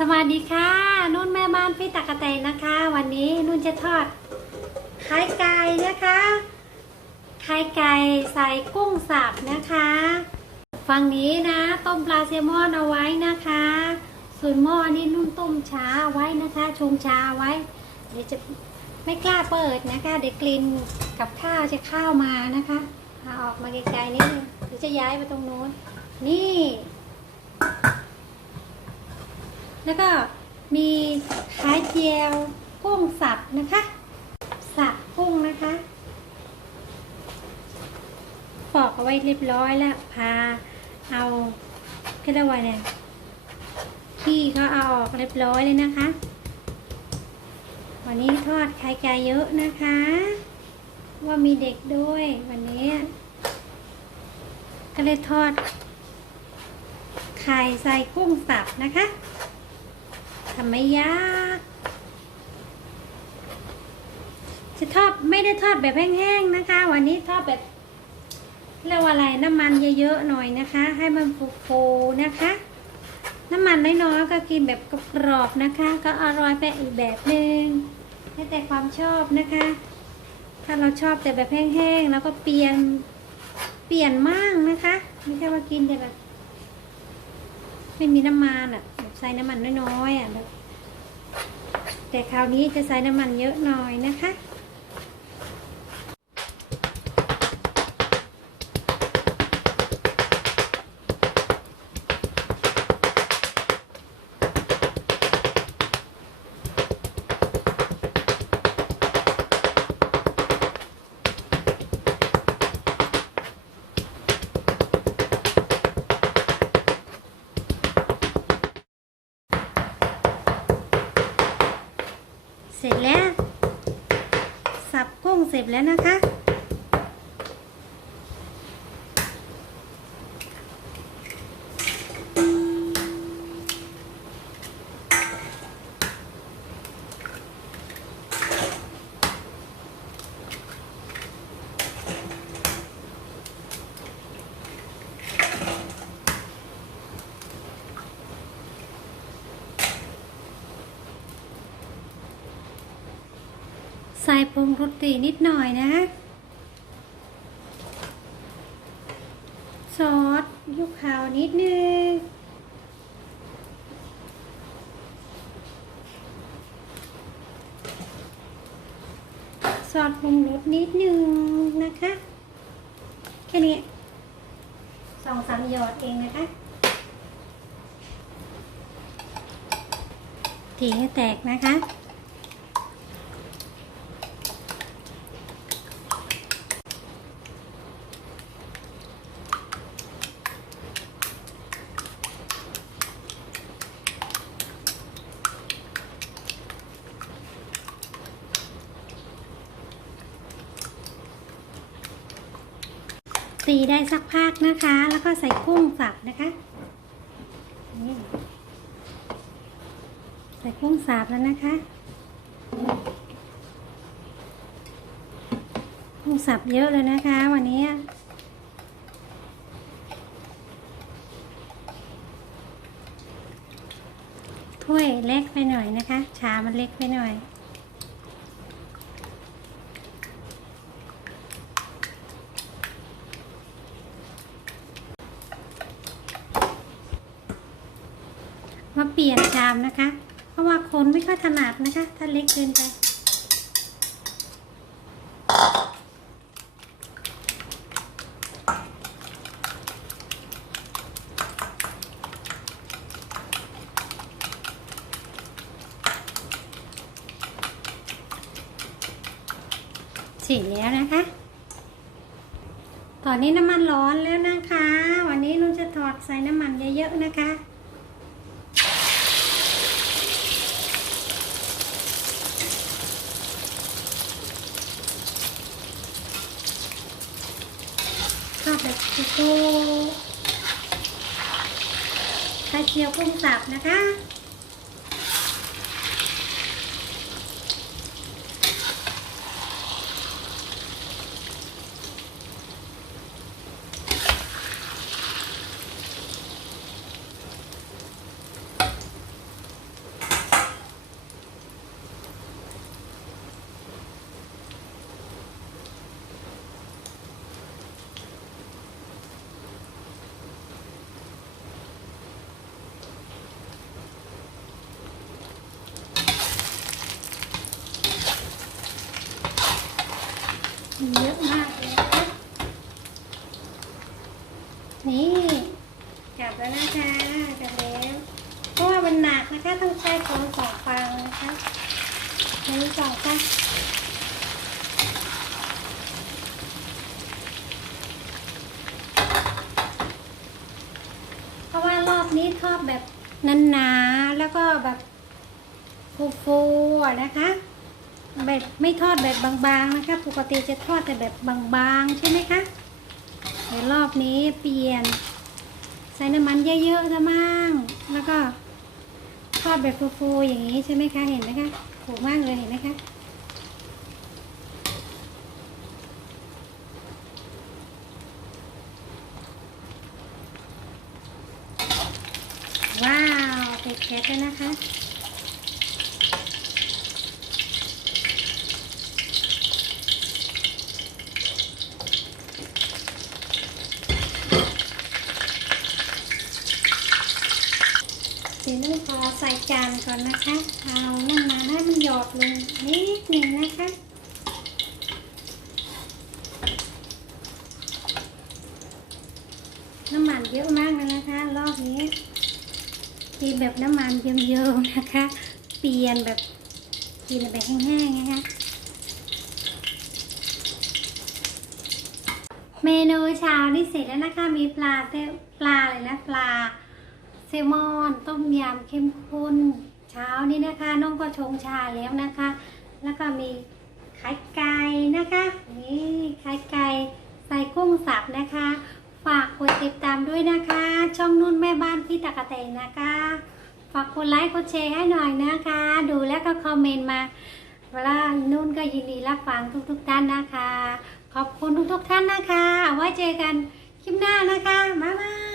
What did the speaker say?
สวัสดีค่ะ นุ่นแม่บ้านพี่ตะกะแตนนะคะ วันนี้นุ่นจะทอดไข่ไก่นะคะไข่ไก่ใส่กุ้งสับนะคะฝั่งนี้นะต้มปลาแซลมอนเอาไว้นะคะ ส่วนหม้อนี่นุ่นต้มช้าไว้นะคะ ชงชาไว้เดี๋ยวจะไม่กล้าเปิดนะคะ เดี๋ยวกลิ่นกับข้าวจะเข้าวมานะคะเอาออกมาไกลๆนิดนึงเดี๋ยวจะย้ายไปตรงโน้นนี่ แล้วก็มีขาเจียวกุ้งสับนะคะ สับกุ้งนะคะปอกเอาไว้เรียบร้อยแล้วพาเอาก็เรียกว่าเนี่ยขี้เขาเอาออกเรียบร้อยเลยนะคะ วันนี้ทอดไข่ไก่เยอะนะคะ ว่ามีเด็กด้วยวันนี้ ก็เลยทอดไข่ใส่กุ้งสับนะคะ ทำไม่ยากจะทอดไม่ได้ทอดแบบแห้งๆนะคะ วันนี้ทอดแบบเรียกว่าอะไรน้ำมันเยอะๆหน่อยนะคะ ให้มันฟูๆนะคะ น้ำมันน้อยๆก็กินแบบกรอบนะคะ ก็อร่อยไปอีกแบบหนึ่งให้แต่ความชอบนะคะ ถ้าเราชอบแต่แบบแห้งๆแล้วก็เปลี่ยนเปลี่ยนมั่งนะคะ ไม่ใช่ว่ากินแต่แบบ ไม่มีน้ำมันอะ ใส่น้ำมันน้อยๆอะแบบแต่คราวนี้จะใส่น้ำมันเยอะหน่อยนะคะ งเสร็จแล้วนะคะ ใส่ปรุงรสตีนิดหน่อยนะ ซอสยุกขาวนิดนึงซอสปรุงรสนิดนึงนะคะ แค่นี้สองสามหยอดเองนะคะทีให้แตกนะคะ ตีได้สักพักนะคะ แล้วก็ใส่กุ้งสับนะคะใส่กุ้งสับแล้วนะคะกุ้งสับเยอะเลยนะคะ วันนี้ถ้วยเล็กไปหน่อยนะคะ ชามันเล็กไปหน่อย มาเปลี่ยนชามนะคะ เพราะว่าคนไม่ค่อยถนัดนะคะ ถ้าเล็กเกินไปเสร็จแล้วนะคะ ตอนนี้น้ำมันร้อนแล้วนะคะ วันนี้นุ่นจะถอดใส่น้ำมันเยอะๆนะคะ ทอดแบบโตไข่เจียวกุ้งสับนะคะ เยอะมากเลยนะะนี่จับแล้วนะคะจับแล้วเพราะว่ามันหนักนะคะต้องใช้ของสองฟังนะคะนี่สองฟังเพราะว่ารอบนี้ทอดแบบหนาๆแล้วก็แบบฟูๆนะคะ แบบไม่ทอดแบบบางๆนะคะ ปกติจะทอดแต่แบบบางๆใช่ไหมคะเดี๋ยวรอบนี้เปลี่ยน ใส่น้ำมันเยอะๆนะมั่งแล้วก็ทอดแบบฟูๆอย่างนี้ใช่ไหมคะเห็นไหมคะถูกมากเลยเห็นไหมคะว้าวติดแก๊สแล้วนะคะ เดี๋ยวนุ่งขอใส่ จานก่อนนะคะ เอาน้ำมันให้มันหยอดลงนิดหนึ่งนะคะน้ำมันเยอะมากเลยนะคะ รอบนี้กินแบบน้ำมันเยิ้มๆนะคะ เปลี่ยนแบบกินแบบแห้งๆนะคะ เมนูเช้านี่เสร็จแล้วนะคะ มีปลาเต้ปลาเลยนะปลา ลมอน ต้มยำเข้มข้น เช้านี้นะคะ น้องก็ชงชาแล้วนะคะ แล้วก็มีไข่ไก่นะคะนี่ไข่ไก่ใส่กุ้งสับนะคะ ฝากกดติดตามด้วยนะคะ ช่องนุ่นแม่บ้านพี่ตะกะเตนนะคะ ฝากกดไลค์กดแชร์ให้หน่อยนะคะ ดูแล้วก็คอมเมนต์มาเวลานุ่นก็ยินดีรับฟังทุกๆท่านนะคะ ขอบคุณทุกๆท่านนะคะ ไว้เจอกันคลิปหน้านะคะบ๊ายบาย